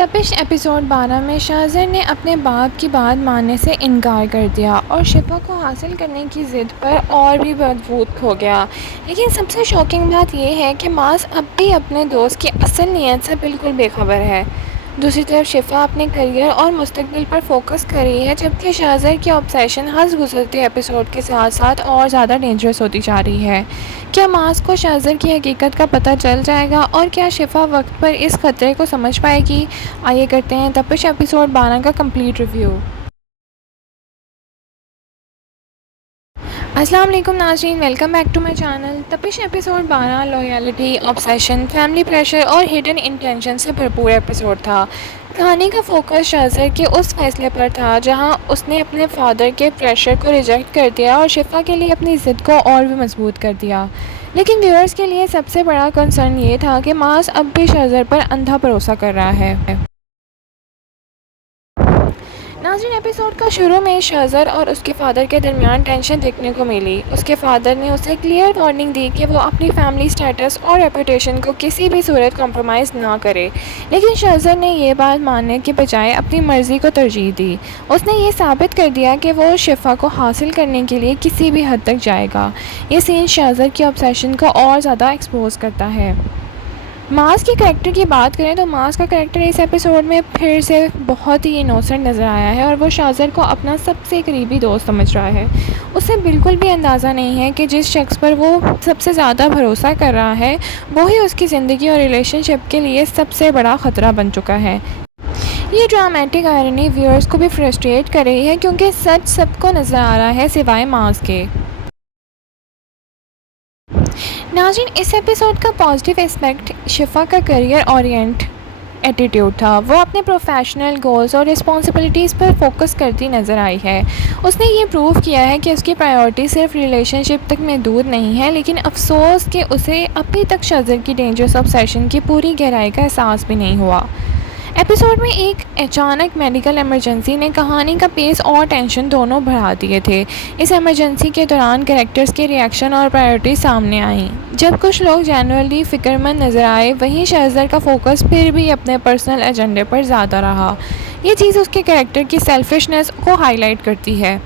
तपिश एपिसोड 12 में शाहज़र ने अपने बाप की बात मानने से इनकार कर दिया और शिफा को हासिल करने की ज़िद पर और भी मजबूत हो गया। लेकिन सबसे शॉकिंग बात यह है कि मास अब भी अपने दोस्त की असल नीयत से बिल्कुल बेखबर है। दूसरी तरफ शिफा अपने करियर और मुस्तकबिल पर फोकस कर रही है, जबकि शाहज़र की ऑब्सेशन हर गुज़रते एपिसोड के साथ साथ और ज़्यादा डेंजरस होती जा रही है। क्या मास को शाहज़र की हकीकत का पता चल जाएगा और क्या शिफा वक्त पर इस खतरे को समझ पाएगी? आइए करते हैं तपिश एपिसोड 12 का कंप्लीट रिव्यू। अस्सलाम वालेकुम नाज़रीन, welcome back to my channel. Tapish episode 12 loyalty, obsession, family pressure और हिडन इंटेंशन से भरपूर एपिसोड था। कहानी का फोकस शाहज़र के उस फैसले पर था जहां उसने अपने फादर के प्रेशर को रिजेक्ट कर दिया और शिफा के लिए अपनी ज़िद को और भी मजबूत कर दिया। लेकिन व्यूअर्स के लिए सबसे बड़ा कंसर्न ये था कि मास अब भी शाहज़र पर अंधा भरोसा कर रहा है। नाज़रीन, एपिसोड का शुरू में शाहज़र और उसके फादर के दरमियान टेंशन देखने को मिली। उसके फादर ने उसे क्लियर वार्निंग दी कि वो अपनी फैमिली स्टेटस और रेपुटेशन को किसी भी सूरत कॉम्प्रोमाइज़ ना करे, लेकिन शाहज़र ने ये बात मानने के बजाय अपनी मर्ज़ी को तरजीह दी। उसने ये साबित कर दिया कि वो शिफा को हासिल करने के लिए किसी भी हद तक जाएगा। ये सीन शाहज़र की ऑब्सेशन को और ज़्यादा एक्सपोज करता है। मास के करैक्टर की बात करें तो मास का करैक्टर इस एपिसोड में फिर से बहुत ही इनोसेंट नज़र आया है और वो शाहज़र को अपना सबसे करीबी दोस्त समझ रहा है। उसे बिल्कुल भी अंदाज़ा नहीं है कि जिस शख्स पर वो सबसे ज़्यादा भरोसा कर रहा है वो ही उसकी ज़िंदगी और रिलेशनशिप के लिए सबसे बड़ा ख़तरा बन चुका है। ये ड्रामेटिक आयरनी व्यूअर्स को भी फ्रस्ट्रेट कर रही है, क्योंकि सच सबको नज़र आ रहा है सिवाय मास के। नाज़रीन, इस एपिसोड का पॉजिटिव एस्पेक्ट शिफा का करियर ओरिएंट एटीट्यूड था। वो अपने प्रोफेशनल गोल्स और रिस्पॉन्सिबिलिटीज़ पर फोकस करती नज़र आई है। उसने ये प्रूव किया है कि उसकी प्रायोरिटी सिर्फ रिलेशनशिप तक महदूद नहीं है, लेकिन अफसोस कि उसे अभी तक शाहज़र की डेंजरस ऑब्सेशन की पूरी गहराई का एहसास भी नहीं हुआ। एपिसोड में एक अचानक मेडिकल इमरजेंसी ने कहानी का पेस और टेंशन दोनों बढ़ा दिए थे। इस इमरजेंसी के दौरान कैरेक्टर्स के रिएक्शन और प्रायोरिटी सामने आई। जब कुछ लोग जेन्युइनली फ़िक्रमंद नज़र आए, वहीं शाहज़र का फोकस फिर भी अपने पर्सनल एजेंडे पर ज़्यादा रहा। ये चीज़ उसके कैरेक्टर की सेल्फिशनेस को हाईलाइट करती है।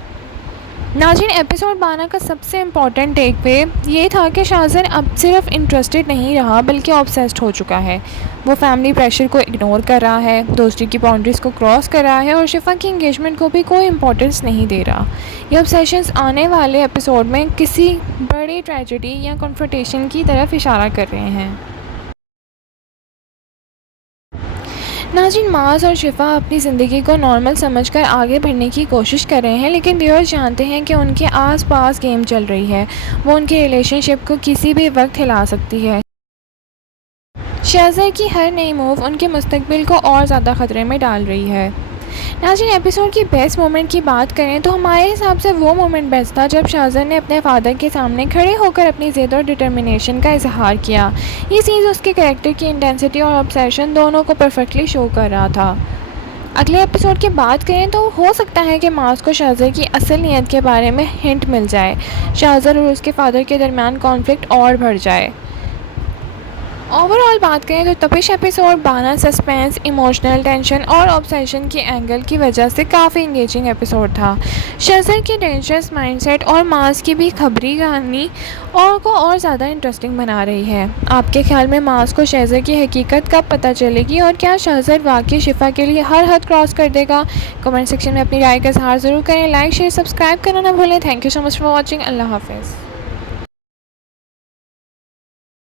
नाज़रीन, एपिसोड 12 का सबसे इम्पॉर्टेंट टेक वे ये था कि शाहज़र अब सिर्फ इंटरेस्टेड नहीं रहा बल्कि ऑब्सेस्ड हो चुका है। वो फैमिली प्रेशर को इग्नोर कर रहा है, दोस्ती की बाउंड्रीज़ को क्रॉस कर रहा है और शिफा की इंगेजमेंट को भी कोई इंपॉर्टेंस नहीं दे रहा। ये ऑब्सेशंस आने वाले एपिसोड में किसी बड़ी ट्रेजेडी या कन्फ्रंटेशन की तरफ इशारा कर रहे हैं। नाज़रीन, मास और शिफा अपनी ज़िंदगी को नॉर्मल समझकर आगे बढ़ने की कोशिश कर रहे हैं, लेकिन व्यूअर्स जानते हैं कि उनके आसपास गेम चल रही है। वो उनके रिलेशनशिप को किसी भी वक्त हिला सकती है। शाहज़र की हर नई मूव उनके मुस्तकबिल को और ज़्यादा ख़तरे में डाल रही है। नाज़रीन, एपिसोड की बेस्ट मोमेंट की बात करें तो हमारे हिसाब से वो मोमेंट बेस्ट था जब शाहज़र ने अपने फादर के सामने खड़े होकर अपनी ज़िद और डिटर्मिनेशन का इजहार किया। ये चीज़ उसके कैरेक्टर की इंटेंसिटी और ऑब्सेशन दोनों को परफेक्टली शो कर रहा था। अगले एपिसोड की बात करें तो हो सकता है कि मास को शाहज़र की असल नीयत के बारे में हिंट मिल जाए। शाहज़र और उसके फादर के दरमियान कॉन्फ्लिक्ट और बढ़ जाए। ओवरऑल बात करें तो तपिश एपिसोड 12 सस्पेंस, इमोशनल टेंशन और ऑब्सेशन के एंगल की वजह से काफ़ी इंगेजिंग एपिसोड था। शाहज़र की डेंजरस माइंडसेट और मास की भी खबरी कहानी और ज़्यादा इंटरेस्टिंग बना रही है। आपके ख्याल में मास को शाहज़र की हकीकत कब पता चलेगी और क्या शाहज़र वाकई शिफा के लिए हर हद क्रॉस कर देगा? कमेंट सेक्शन में अपनी राय का इजहार ज़रूर करें। लाइक, शेयर, सब्सक्राइब करना ना भूलें। Thank you so much for watching. Allah हाफिज़।